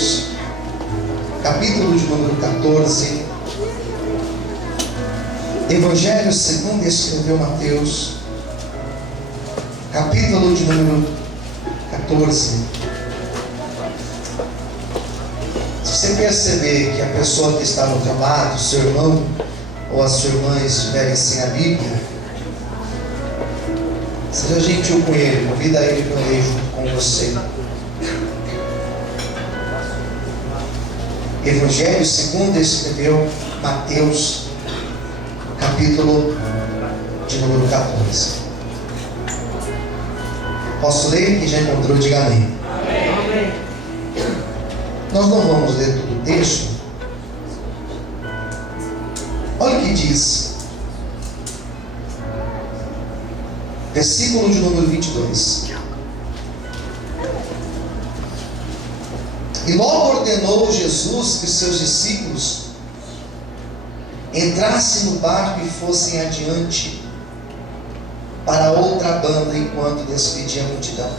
Mateus, capítulo de número 14. Evangelho segundo escreveu Mateus, capítulo de número 14. Se você perceber que a pessoa que está no teu lado, seu irmão ou a sua irmã estiverem sem a Bíblia, seja gentil com ele, convida ele para ler junto com você. Evangelho segundo escreveu Mateus, capítulo de número 14. Posso ler? Quem já encontrou, diga amém. Amém. Nós não vamos ler todo o texto. Olha o que diz. Versículo de número 22. E logo ordenou Jesus que os seus discípulos entrassem no barco e fossem adiante para outra banda, enquanto despedia a multidão.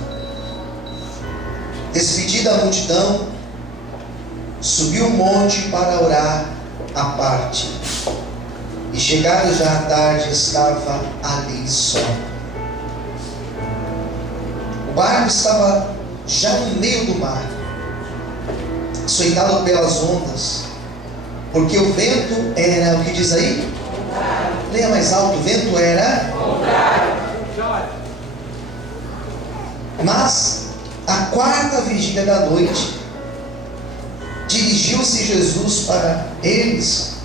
Despedida a multidão, subiu o monte para orar à parte. E chegada já a tarde, estava ali só. O barco estava já no meio do mar, açoitado pelas ondas, porque o vento era, o que diz aí? Contrário. Leia mais alto, o vento era contrário. Mas à quarta vigília da noite, dirigiu-se Jesus para eles,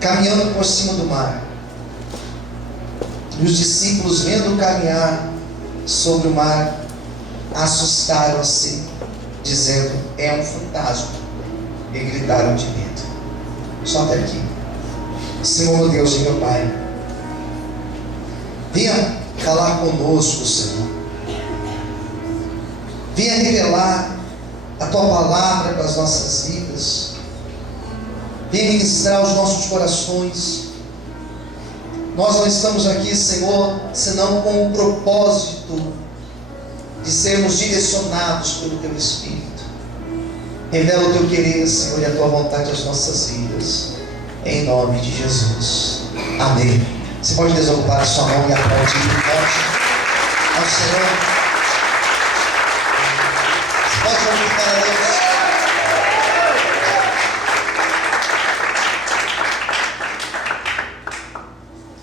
caminhando por cima do mar. E os discípulos, vendo caminhar sobre o mar, assustaram-se, dizendo: é um fantasma, e gritaram de medo. Só até aqui. Senhor, meu Deus e meu Pai, venha falar conosco, Senhor. Venha revelar a Tua palavra para as nossas vidas. Venha ministrar os nossos corações. Nós não estamos aqui, Senhor, senão com o propósito de sermos direcionados pelo Teu Espírito. Revela o Teu querer, Senhor, e a Tua vontade às nossas vidas, em nome de Jesus. Amém. Você pode desocupar a sua mão e aplaudir forte ao Senhor. Você pode glorificar a Deus.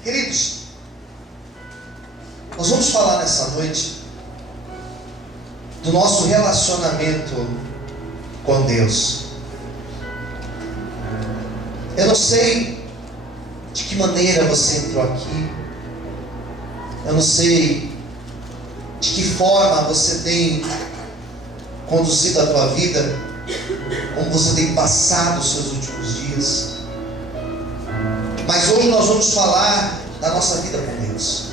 Queridos, nós vamos falar nessa noite do nosso relacionamento com Deus. Eu não sei de que maneira você entrou aqui. Eu não sei de que forma você tem conduzido a tua vida, como você tem passado os seus últimos dias. Mas hoje nós vamos falar da nossa vida com Deus.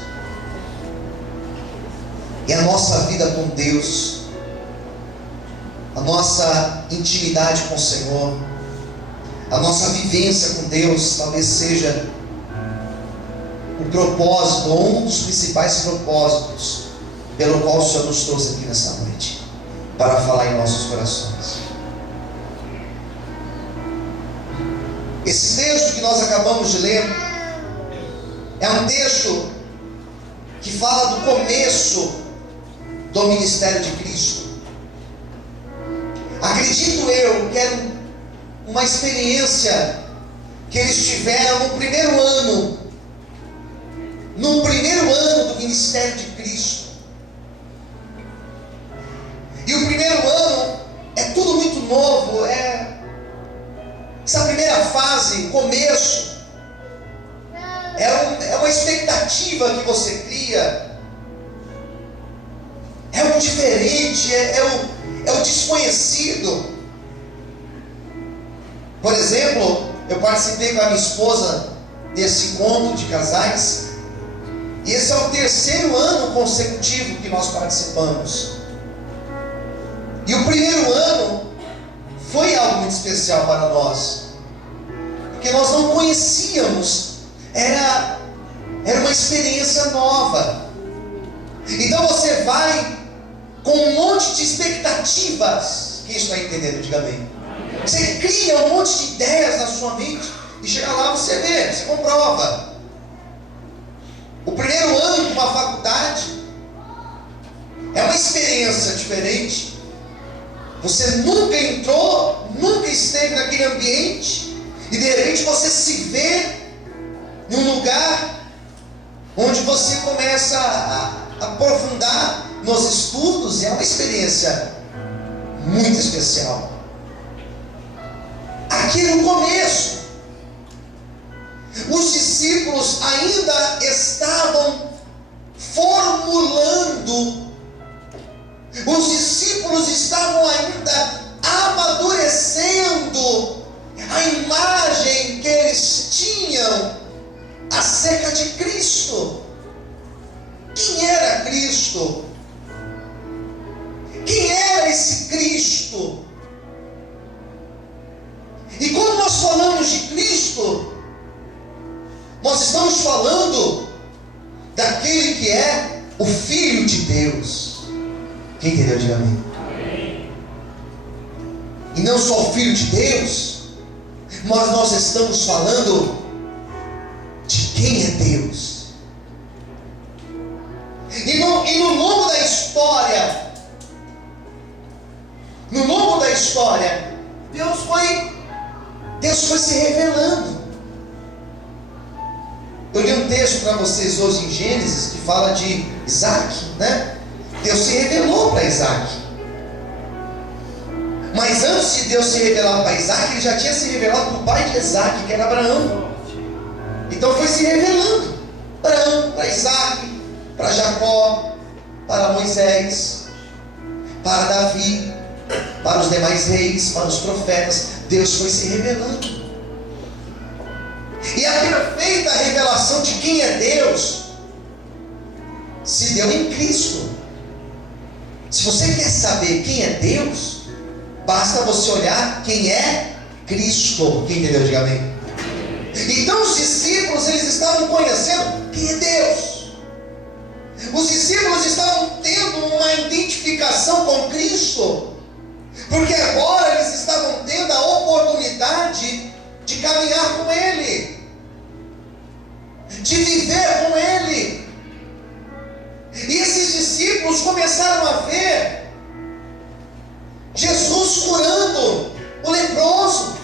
E a nossa vida com Deus, a nossa intimidade com o Senhor, a nossa vivência com Deus, talvez seja o propósito, ou um dos principais propósitos pelo qual o Senhor nos trouxe aqui nessa noite, para falar em nossos corações. Esse texto que nós acabamos de ler é um texto que fala do começo do ministério de Cristo. Acredito eu que era uma experiência que eles tiveram no primeiro ano do ministério de Cristo. E o primeiro ano é tudo muito novo, essa primeira fase, começo, é uma expectativa que você cria, é o diferente, é o desconhecido. Por exemplo, eu participei com a minha esposa desse encontro de casais, e esse é o terceiro ano consecutivo que nós participamos. E o primeiro ano foi algo muito especial para nós, porque nós não conhecíamos, era uma experiência nova. Então você vai com um monte de expectativas Quem está entendendo? Diga amém. Você cria um monte de ideias na sua mente e chega lá, você vê, você comprova. O primeiro ano de uma faculdade é uma experiência diferente. Você nunca entrou, nunca esteve naquele ambiente, e de repente você se vê em um lugar onde você começa a aprofundar nos estudos. É uma experiência muito especial. Aqui no começo, os discípulos ainda estavam formulando, os discípulos estavam ainda amadurecendo a imagem que eles tinham acerca de Cristo. Quem era Cristo? Quem era esse Cristo? E quando nós falamos de Cristo, nós estamos falando daquele que é o Filho de Deus. Quem entendeu? Diga amém. E não só o Filho de Deus, mas nós estamos falando de quem é Deus. E no longo da história, Deus foi se revelando. Eu li um texto para vocês hoje em Gênesis que fala de Isaac, né? Deus se revelou para Isaac. Mas antes de Deus se revelar para Isaac, Ele já tinha se revelado para o pai de Isaac, que era Abraão. Então foi se revelando para Abraão, para Isaac, para Jacó, para Moisés, para Davi, para os demais reis, para os profetas. Deus foi se revelando. E a perfeita revelação de quem é Deus se deu em Cristo. Se você quer saber quem é Deus, basta você olhar quem é Cristo. Quem entendeu? Diga amém. Então os discípulos, eles estavam conhecendo quem é Deus. Os discípulos estavam tendo uma identificação com Cristo, porque agora eles estavam tendo a oportunidade de caminhar com Ele, de viver com Ele. E esses discípulos começaram a ver Jesus curando o leproso,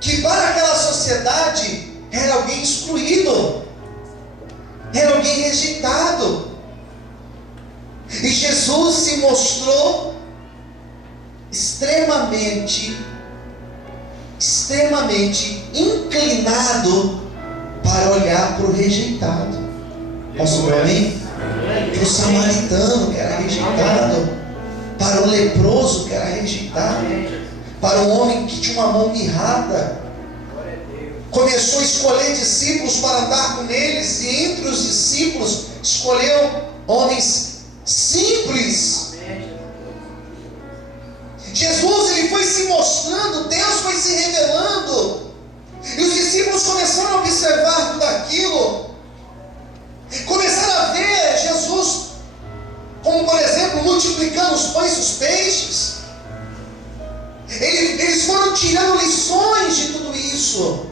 que para aquela sociedade era alguém excluído, era alguém rejeitado. E Jesus se mostrou extremamente inclinado para olhar para o rejeitado. Posso ver amém? Para o samaritano que era rejeitado, para o leproso que era rejeitado, para o homem que tinha uma mão mirrada. Começou a escolher discípulos para andar com eles, e entre os discípulos escolheu homens simples. Jesus, ele foi se mostrando, Deus foi se revelando, e os discípulos começaram a observar tudo aquilo, começaram a ver Jesus, como por exemplo, multiplicando os pães e os peixes. Eles foram tirando lições de tudo isso,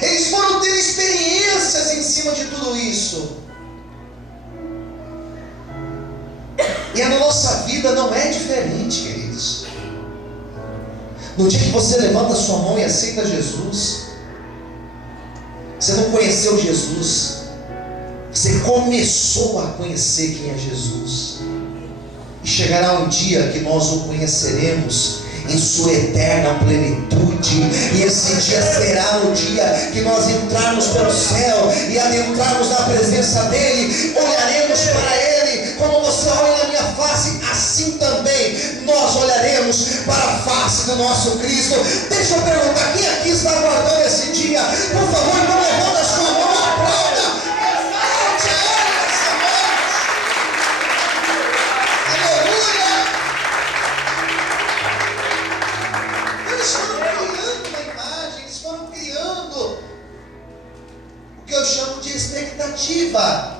eles foram tendo experiências em cima de tudo isso. E a nossa vida não é diferente, queridos. No dia que você levanta a sua mão e aceita Jesus, você não conheceu Jesus, você começou a conhecer quem é Jesus. E chegará um dia que nós o conheceremos em sua eterna plenitude, e esse dia será o dia que nós entrarmos pelo céu e adentrarmos na presença dele, olharemos para ele, como você olha na minha face, assim também nós olharemos para a face do nosso Cristo. Deixa eu perguntar, quem aqui está aguardando esse dia? Por favor, não levanta a sua mão, aplauda. Eu chamo de expectativa.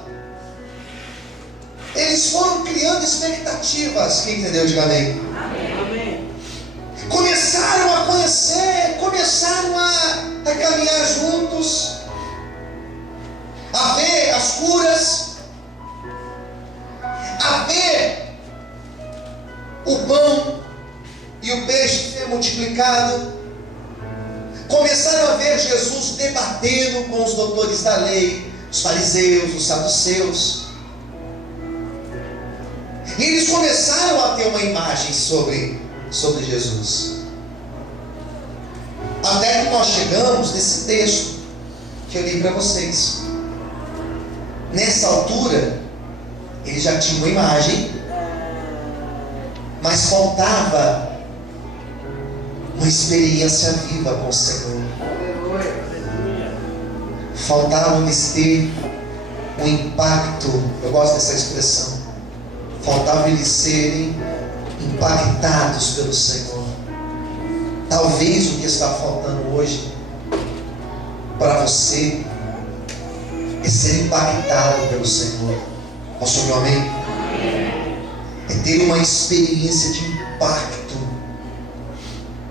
Eles foram criando expectativas. Quem entendeu? Diga amém. Amém. Começaram a conhecer, começaram a caminhar juntos, a ver as curas, a ver o pão e o peixe ser multiplicado. Começaram a ver Jesus debatendo com os doutores da lei, os fariseus, os saduceus. E eles começaram a ter uma imagem sobre Jesus. Até que nós chegamos nesse texto que eu li para vocês. Nessa altura, ele já tinha uma imagem, mas faltava uma experiência viva com o Senhor. Faltava-lhes ter um impacto, eu gosto dessa expressão, faltava eles serem impactados pelo Senhor. Talvez o que está faltando hoje para você é ser impactado pelo Senhor. Posso ouvir um amém? É ter uma experiência de impacto,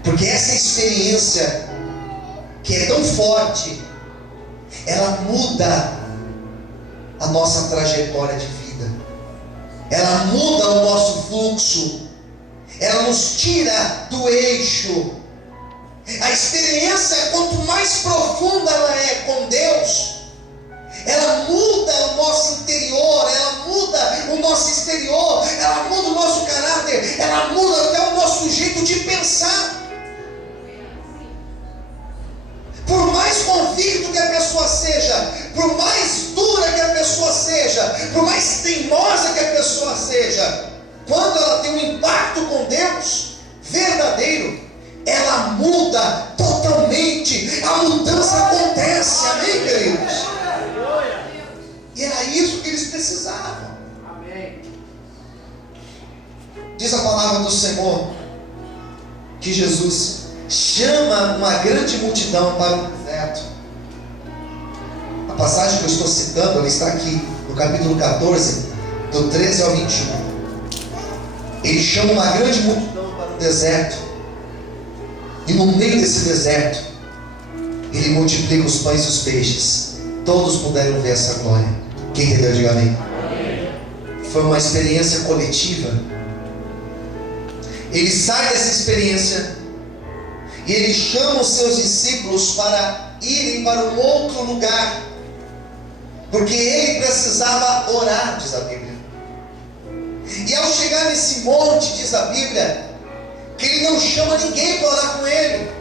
porque essa experiência que é tão forte, ela muda a nossa trajetória de vida, ela muda o nosso fluxo, ela nos tira do eixo. A experiência, quanto mais profunda ela é com Deus, ela muda o nosso interior, ela muda o nosso exterior, ela muda o nosso caráter, ela muda até o nosso jeito de pensar. Por mais convicto que a pessoa seja, por mais dura que a pessoa seja, por mais teimosa que a pessoa seja, quando ela tem um impacto com Deus verdadeiro, ela muda totalmente. A mudança acontece, amém, queridos? E era isso que eles precisavam. Amém. Diz a palavra do Senhor que Jesus chama uma grande multidão para o deserto. A passagem que eu estou citando, ela está aqui no capítulo 14, do 13 ao 21. Ele chama uma grande multidão para o deserto, e no meio desse deserto ele multiplica os pães e os peixes. Todos puderam ver essa glória. Quem entendeu, diga amém. Foi uma experiência coletiva. Ele sai dessa experiência e ele chama os seus discípulos para irem para um outro lugar, porque ele precisava orar, diz a Bíblia. E ao chegar nesse monte, diz a Bíblia, que ele não chama ninguém para orar com ele.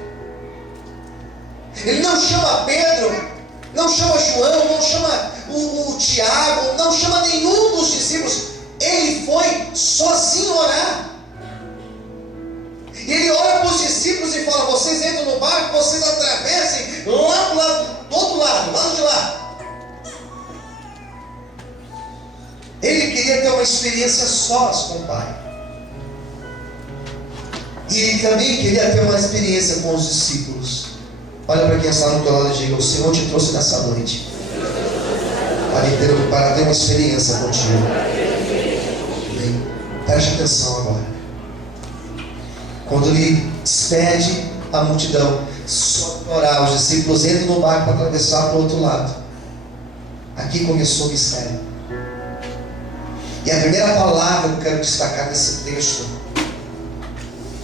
Ele não chama Pedro, não chama João, não chama o Tiago, não chama nenhum dos discípulos. Ele foi sozinho orar. E ele olha para os discípulos e fala: vocês entram no barco, vocês atravessem lá do outro lado, lado de lá. Ele queria ter uma experiência sós com o Pai. E ele também queria ter uma experiência com os discípulos. Olha para quem está no teu lado e diga: o Senhor te trouxe nessa noite para ter uma experiência contigo. Bem, preste atenção agora. Quando ele despede a multidão, só para orar, os discípulos entram no barco para atravessar para o outro lado. Aqui começou o mistério. E a primeira palavra que eu quero destacar nesse texto,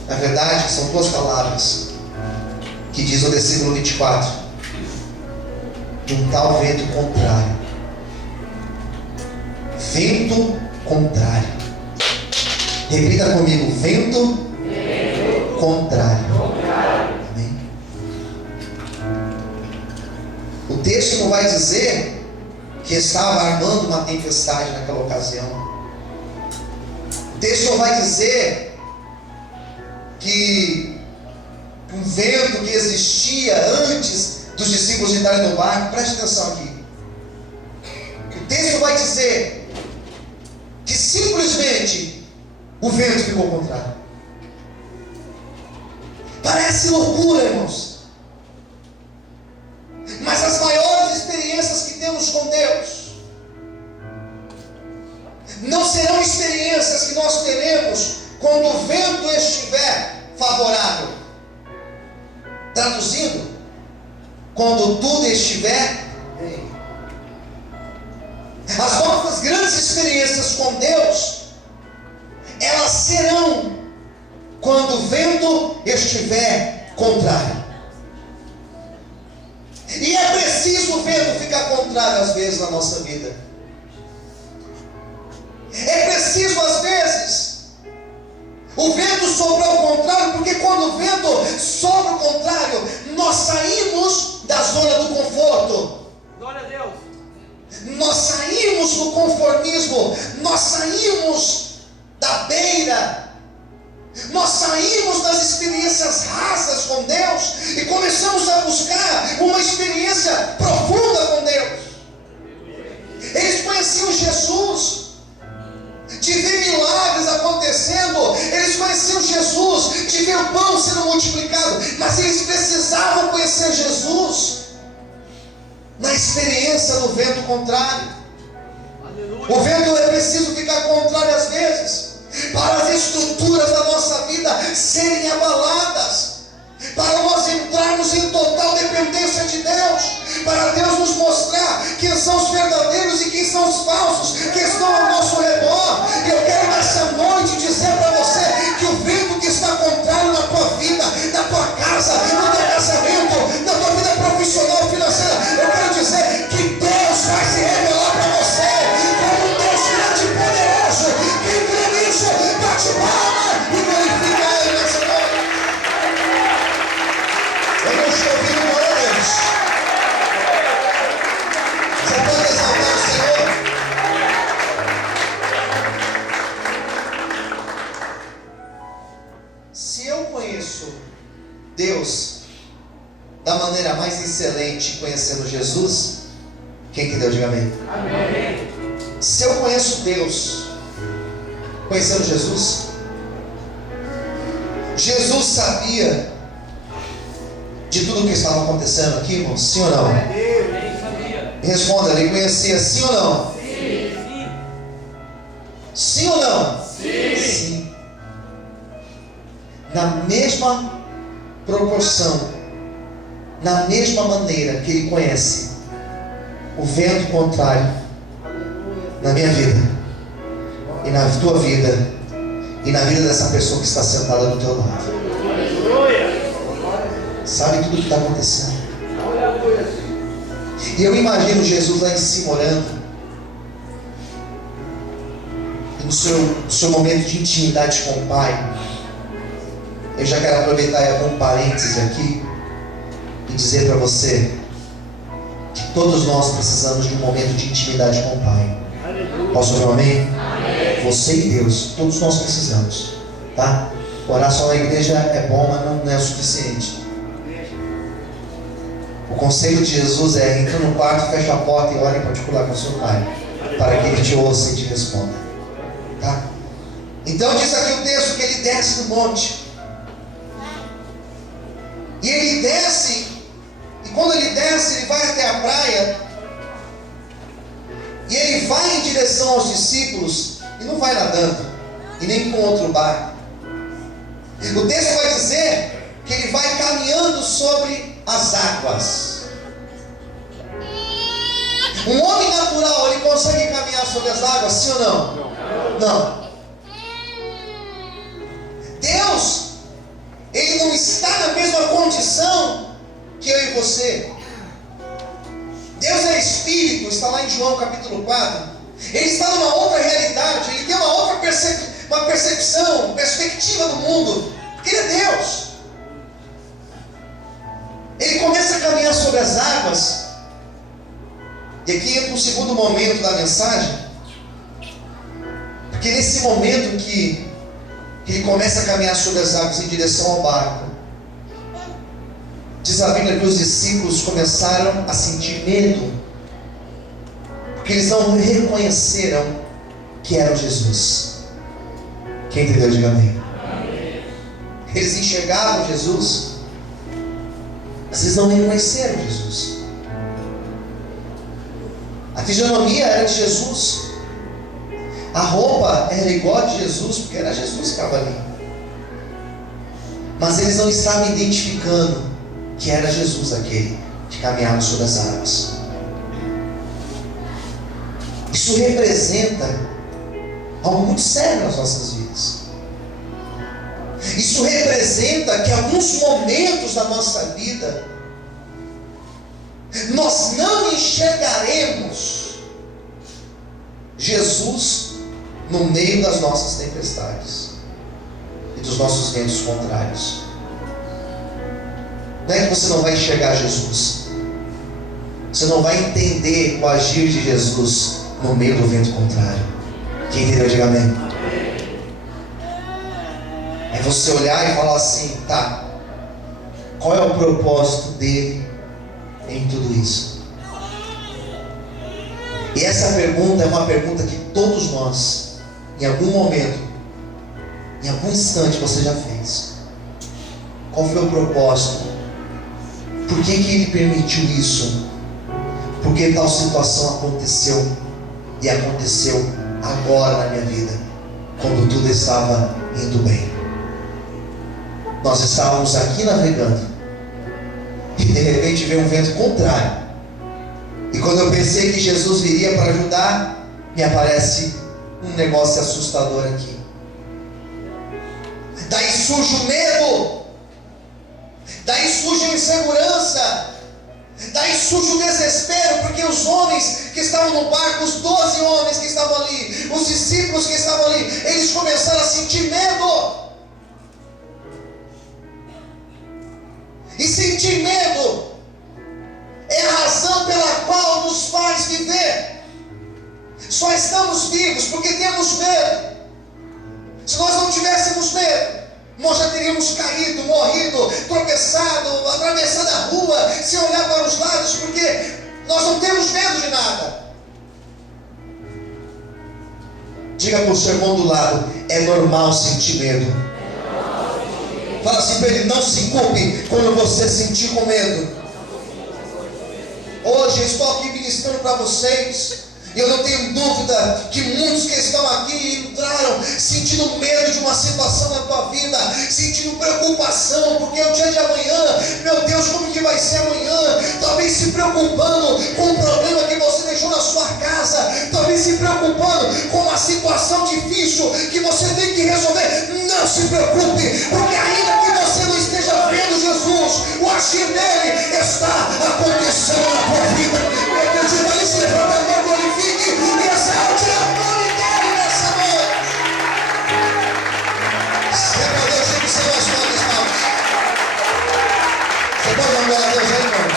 na verdade, são duas palavras, que diz no versículo 24: de um tal vento contrário. Vento contrário. Repita comigo: vento contrário. Amém? O texto não vai dizer que estava armando uma tempestade naquela ocasião. O texto não vai dizer que um vento que existia antes dos discípulos entrarem no barco. Preste atenção aqui. O texto vai dizer que simplesmente o vento ficou contrário. Parece loucura, irmãos, mas as maiores experiências que temos com Deus não serão experiências que nós teremos quando o vento estiver favorável. Traduzindo, quando tudo estiver bem. As nossas grandes experiências com Deus, elas serão quando o vento estiver contrário. E é preciso o vento ficar contrário às vezes na nossa vida. É preciso às vezes o vento soprar ao contrário, porque quando o vento sopra ao contrário, nós saímos da zona do conforto. Glória a Deus. Nós saímos do conformismo, nós saímos da beira, nós saímos das experiências rasas com Deus e começamos a buscar uma experiência profunda com Deus. Eles conheciam Jesus, de ver milagres acontecendo, eles conheciam Jesus, de ver o pão sendo multiplicado, mas eles precisavam conhecer Jesus na experiência do vento contrário. Aleluia. O vento é preciso ficar contrário às vezes, para as estruturas da nossa vida serem abaladas, para nós entrarmos em total dependência de Deus, para Deus nos mostrar quem são os verdadeiros e quem são os falsos que estão ao nosso redor. E eu quero nessa noite dizer para você que o vento que está contrário na tua vida, na tua casa, no teu casamento, na tua vida profissional, financeira, eu quero dizer que Deus vai se revelar para você como um Deus grande e poderoso. Quem crê nisso, bate palma e glorifica Ele nessa noite. Eu não estou ouvindo glórias. Você pode exaltar o Senhor? Se eu conheço Deus da maneira mais excelente, conhecendo Jesus, quem que deu? Diga amém. Amém. Se eu conheço Deus conhecendo Jesus, Jesus sabia de tudo o que estava acontecendo aqui, irmão? Sim ou não? Ele sabia. Responda, ele conhecia, sim ou não? Sim. Sim ou não? Sim. Sim. Na mesma proporção, na mesma maneira que ele conhece o vento contrário na minha vida e na tua vida e na vida dessa pessoa que está sentada do teu lado. Sabe tudo o que está acontecendo. E eu imagino Jesus lá em cima orando, no seu momento de intimidade com o Pai. Eu já quero aproveitar e abrir um parêntese aqui e dizer para você que todos nós precisamos de um momento de intimidade com o Pai. Posso ouvir um amém? Amém? Você e Deus, todos nós precisamos, tá? Orar só na igreja é bom, mas não é o suficiente. O conselho de Jesus é: entra no quarto, fecha a porta e ore em particular com o seu Pai, para que Ele te ouça e te responda, tá? Então diz aqui o texto que ele desce do monte. E ele desce, e quando ele desce, ele vai até a praia, e ele vai em direção aos discípulos, e não vai nadando, e nem com outro barco. O texto vai dizer que ele vai caminhando sobre as águas. Um homem natural, ele consegue caminhar sobre as águas, sim ou não? Não. Deus, Ele não está na mesma condição que eu e você. Deus é Espírito, está lá em João capítulo 4. Ele está numa outra realidade, Ele tem uma outra percepção, perspectiva do mundo, porque Ele é Deus. Ele começa a caminhar sobre as águas, e aqui entra o segundo momento da mensagem, porque nesse momento que ele começa a caminhar sobre as águas em direção ao barco, diz a Bíblia que os discípulos começaram a sentir medo, porque eles não reconheceram que era Jesus. Quem entendeu, diga amém. Eles enxergavam Jesus, mas eles não reconheceram Jesus. A fisionomia era de Jesus, A roupa era igual a de Jesus, porque era Jesus que estava ali. Mas eles não estavam identificando que era Jesus aquele que caminhava sobre as águas. Isso representa algo muito sério nas nossas vidas. Isso representa que em alguns momentos da nossa vida nós não enxergaremos Jesus no meio das nossas tempestades e dos nossos ventos contrários. Não é que você não vai enxergar Jesus, você não vai entender o agir de Jesus no meio do vento contrário. Quem entendeu, diga amém. É você olhar e falar assim: tá, qual é o propósito dele em tudo isso? E essa pergunta é uma pergunta que todos nós, em algum momento, em algum instante, você já fez. Qual foi o propósito? Por que ele permitiu isso? Por que tal situação aconteceu? E aconteceu agora na minha vida, quando tudo estava indo bem. Nós estávamos aqui navegando e de repente veio um vento contrário. E quando eu pensei que Jesus viria para ajudar, me aparece um negócio assustador aqui. Daí surge o medo, daí surge a insegurança, daí surge o desespero, porque os homens que estavam no barco, os 12 homens que estavam ali, os discípulos que estavam ali, eles começaram a sentir medo. E sentir medo é a razão pela qual nos faz viver. Só estamos vivos porque temos medo. Se nós não tivéssemos medo, nós já teríamos caído, morrido, tropeçado, atravessado a rua, sem olhar para os lados, porque nós não temos medo de nada. Diga para o seu irmão do lado: é normal sentir medo. Fala assim para ele: não se culpe quando você sentir com medo. Hoje eu estou aqui ministrando para vocês, e eu não tenho dúvida que muitos que estão aqui entraram sentindo medo de uma situação na tua vida, sentindo preocupação, porque é o dia de amanhã. Meu Deus, como que vai ser amanhã? Talvez se preocupando com um problema que você deixou na sua casa, talvez se preocupando com uma situação difícil que você tem que resolver. Não se preocupe, porque ainda que você não esteja vendo Jesus, o agir dele está acontecendo na tua vida. Meu Deus, você vai se levantar, glorifique e exalte o nome dele nessa noite. Se é para Deus, tem que ser mais forte, irmãos. Você pode dar glória a Deus aí, irmão?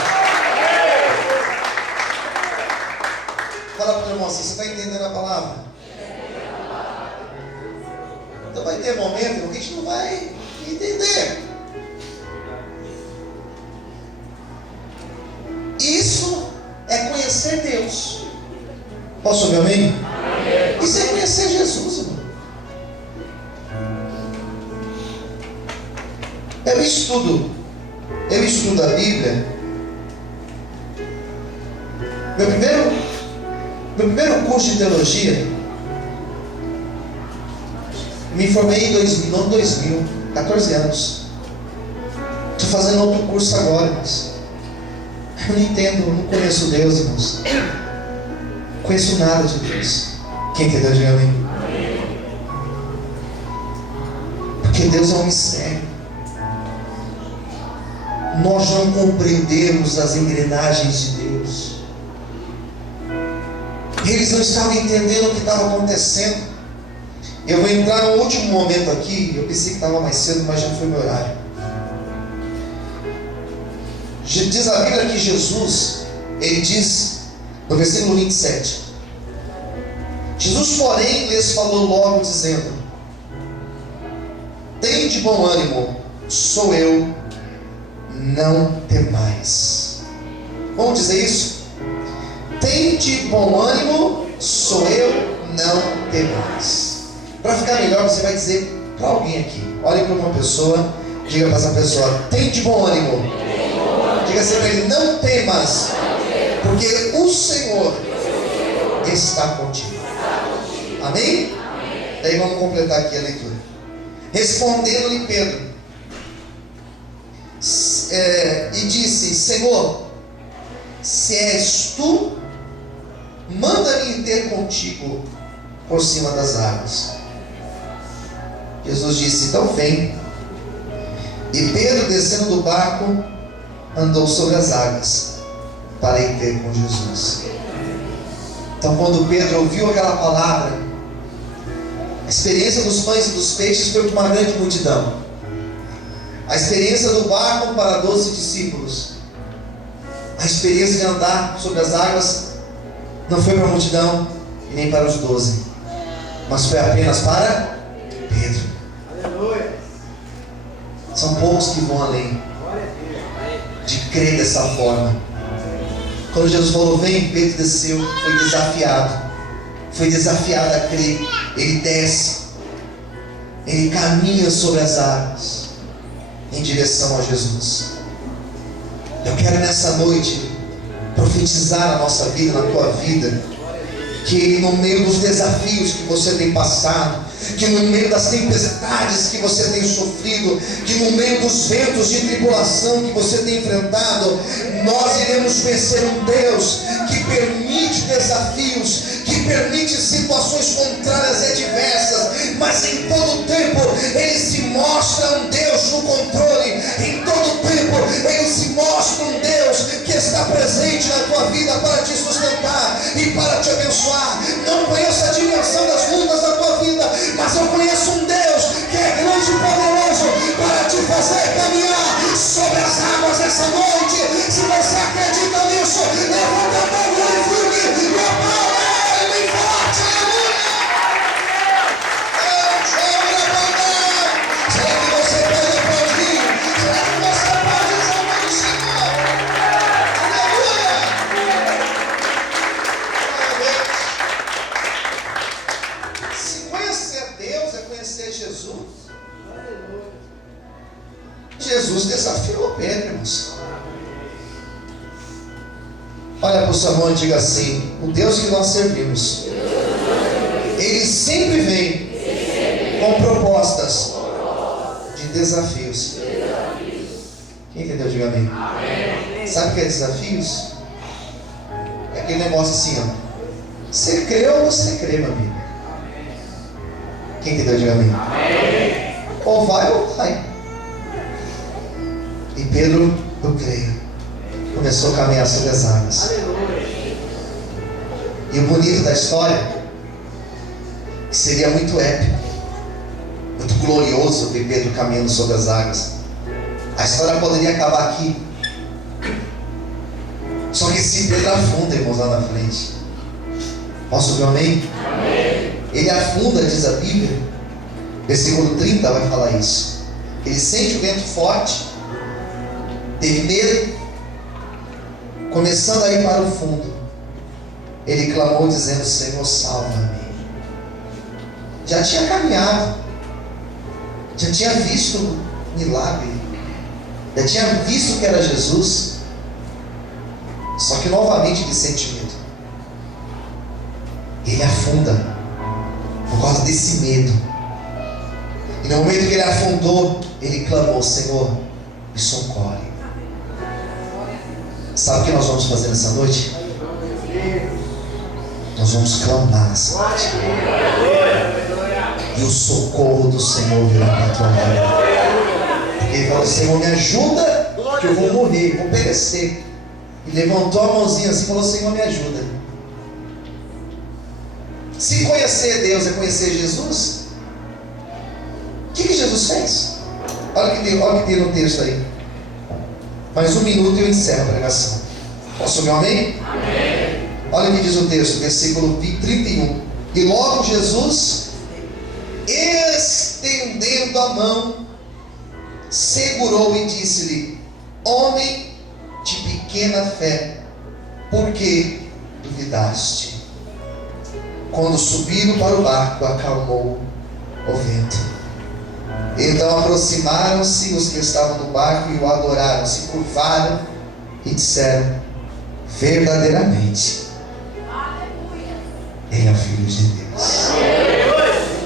Fala para o irmão assim: você está entendendo a palavra? Então vai ter momento que a gente não vai entender. Isso é conhecer Deus. Posso ouvir amém? Amém. Isso é conhecer Jesus, irmão. Eu estudo a Bíblia. Meu primeiro curso de teologia, me formei em 2000, 14 anos. Estou fazendo outro curso agora, mas eu não entendo, eu não conheço Deus, irmãos. Não conheço nada de Deus. Quem entendeu, diga amém. Porque Deus é um mistério. Nós não compreendemos as engrenagens de Deus. Eles não estavam entendendo o que estava acontecendo. Eu vou entrar no último momento aqui. Eu pensei que estava mais cedo, mas já foi meu horário. Diz a Bíblia que Jesus, ele diz no versículo 27, Jesus, porém, lhes falou logo dizendo: tende bom ânimo, sou eu, não temais. Vamos dizer isso? Tende bom ânimo, sou eu, não temais. Para ficar melhor, você vai dizer para alguém aqui. Olhe para uma pessoa, diga para essa pessoa: tende bom ânimo. Diga assim para ele: não temas, porque o Senhor está contigo. Amém? Daí vamos completar aqui a leitura. Respondendo-lhe Pedro, e disse: Senhor, se és tu, manda-me ir ter contigo por cima das águas. Jesus disse: então vem. E Pedro, descendo do barco, andou sobre as águas para ir ter com Jesus. Então, quando Pedro ouviu aquela palavra, a experiência dos pães e dos peixes foi para uma grande multidão. A experiência do barco para 12 discípulos. A experiência de andar sobre as águas não foi para a multidão e nem para os 12, mas foi apenas para Pedro. Aleluia. São poucos que vão além de crer dessa forma. Quando Jesus falou: vem, Pedro desceu, foi desafiado a crer. Ele desce, ele caminha sobre as águas em direção a Jesus. Eu quero nessa noite profetizar na nossa vida, na tua vida, que no meio dos desafios que você tem passado, que no meio das tempestades que você tem sofrido, que no meio dos ventos de tribulação que você tem enfrentado, nós iremos vencer um Deus que permite desafios, que permite situações contrárias e adversas, mas em todo tempo Ele se mostra um Deus no controle. Em todo tempo Ele se mostra um Deus que está presente na tua vida para te sustentar e para te abençoar. Não conheço a dimensão das lutas da tua vida, mas eu conheço um Deus que é grande e poderoso para te fazer caminhar sobre as águas essa noite. Se você acredita nisso, levanta a mão, glorifique e aplauda Ele bem forte. Aleluia! Será que você pode aplaudir? Será que você pode exaltar o Senhor? Aleluia! Se conhecer Deus é conhecer Jesus. Jesus desafiou Pedro, irmãos. Olha para o seu irmão e diga assim: o Deus que nós servimos, Ele sempre vem com propostas de desafios. Quem entendeu? Diga amém. Sabe o que é desafios? É aquele negócio assim, ó. Você crê ou você crê, meu amigo? Quem entendeu? Diga amém. Ou vai ou vai. E Pedro, eu creio, começou a caminhar sobre as águas. E o bonito da história, que seria muito épico, muito glorioso ver Pedro caminhando sobre as águas. A história poderia acabar aqui. Só que se Pedro afunda, irmãos, lá na frente. Posso ouvir um amém? Ele afunda, diz a Bíblia. Versículo 30 vai falar isso. Ele sente o vento forte, teve medo, começando a ir para o fundo. Ele clamou dizendo: Senhor, salva-me. Já tinha caminhado, já tinha visto milagre, já tinha visto que era Jesus. Só que novamente ele sente medo. Ele afunda por causa desse medo. E no momento que ele afundou, ele clamou: Senhor, me socorre. Sabe o que nós vamos fazer nessa noite? Nós vamos clamar nessa noite. E o socorro do Senhor virá para a tua vida. Porque ele falou: Senhor, me ajuda, que eu vou morrer, vou perecer. E levantou a mãozinha assim e falou: Senhor, me ajuda. Se conhecer Deus é conhecer Jesus, o que Jesus fez? Olha o que tem no texto aí. Mais um minuto e eu encerro a pregação. Posso ouvir um amém? Amém. Olha o que diz o texto, versículo 31. E logo Jesus, estendendo a mão, segurou e disse-lhe: homem de pequena fé, por que duvidaste? Quando subiram para o barco, acalmou o vento. Então aproximaram-se os que estavam no barco e o adoraram, se curvaram e disseram: verdadeiramente Ele é o Filho de Deus.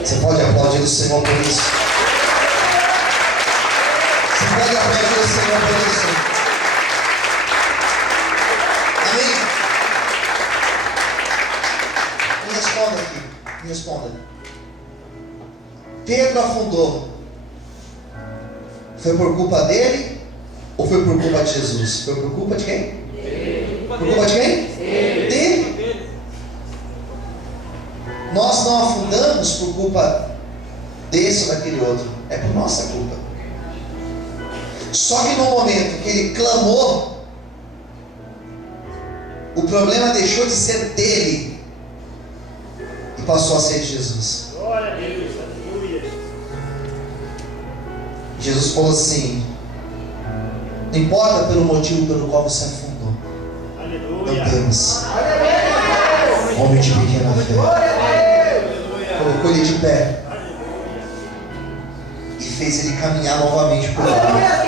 Você pode aplaudir o Senhor por isso? Você pode aplaudir o Senhor por isso? Amém? Me responda aqui. Me responda. Pedro afundou. Foi por culpa dele ou foi por culpa de Jesus? Foi por culpa de quem? Por culpa de quem? Dele. Nós não afundamos por culpa desse ou daquele outro. É por nossa culpa. Só que no momento que ele clamou, o problema deixou de ser dele e passou a ser de Jesus. Glória a Deus, aleluia. Jesus falou assim: não importa pelo motivo pelo qual você afundou, Aleluia. não temas, homem de pequena fé. Colocou ele de pé e fez ele caminhar novamente por lá.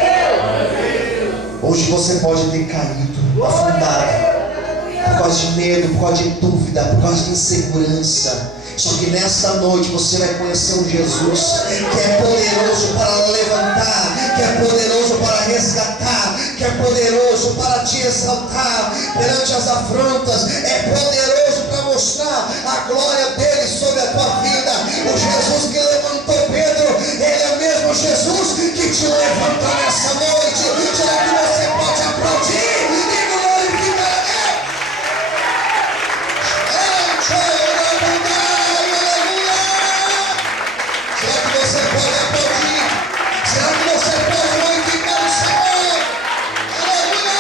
Hoje você pode ter caído, afundado, por causa de medo, por causa de dúvida, por causa de insegurança. Só que nesta noite você vai conhecer um Jesus que é poderoso para levantar, que é poderoso para resgatar, que é poderoso para te exaltar perante as afrontas, é poderoso para mostrar a glória dele sobre a tua vida. O Jesus que levantou Pedro, ele é o mesmo Jesus que te levanta nessa noite. Será que você pode aplaudir e glorificar a Deus? Será que você pode aplaudir? Será que você pode glorificar o Senhor? Aleluia!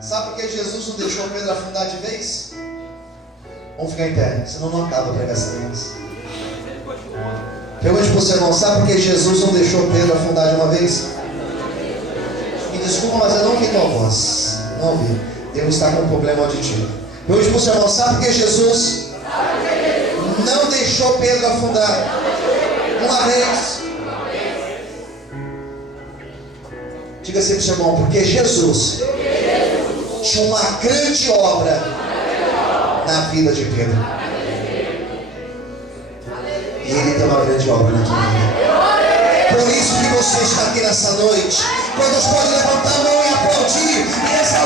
Sabe por que Jesus não deixou Pedro afundar de vez? Vamos ficar em pé, senão não acaba a pregação. Pergunte para o seu irmão: sabe por que Jesus não deixou Pedro afundar de uma vez? Me desculpa, mas eu não ouvi tua voz. Não ouvi. Deus está com um problema auditivo. Pergunte para o seu irmão: sabe por que Jesus não deixou Pedro afundar uma vez? Diga assim para o seu irmão: porque Jesus tinha uma grande obra na vida de Pedro. E ele tem uma grande obra na tua vida. Por isso que você está aqui nessa noite. Quantos podem levantar a mão e aplaudir e exaltar